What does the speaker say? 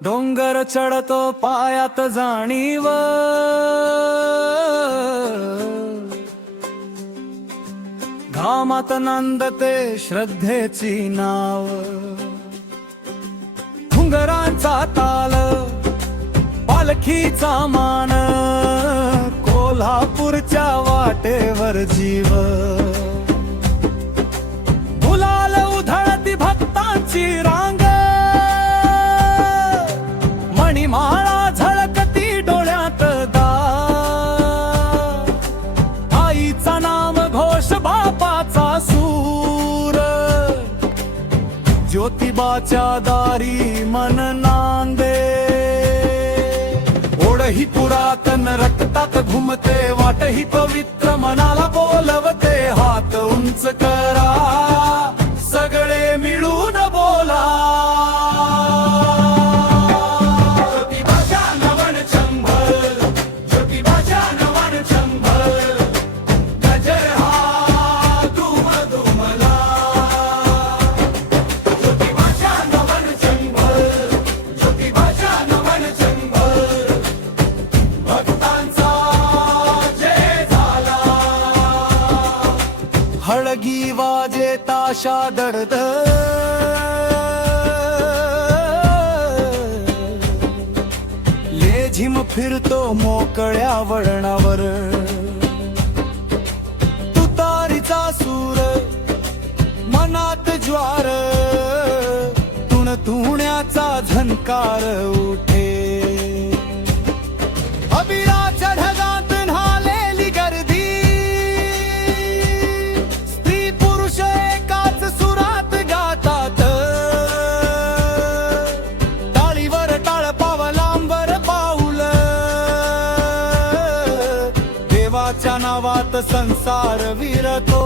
डोंगर चढतो पायात जाणीव, घामात नांदते श्रद्धेची नाव, घुंगरांचा ताल पालखीचा मान, कोल्हापूरच्या वाटेवर जीव, गुलाल उधळती भक्तांची रांग, मणिमाळा झळकती डोळ्यात दार, आईचा नाम घोष बापाचा सूर, ज्योतिबाच्या दारी मन नांदे, ओढही पुरातन रक्तात घुमते, वाटही पवित्र मनाला बोलवते, हात उंच करा सगळे मिळून बोला, हळगी वाजे ताशा दर्द, लेझिम फिरतो मोकळ्या वळणावर, तुतारीचा सूर मनात ज्वार, तुणतुण्याचा झंकार उठे, अबिराच्या ढगात न्हालेली गर्दी, देवाच्या नावात संसार विरतो.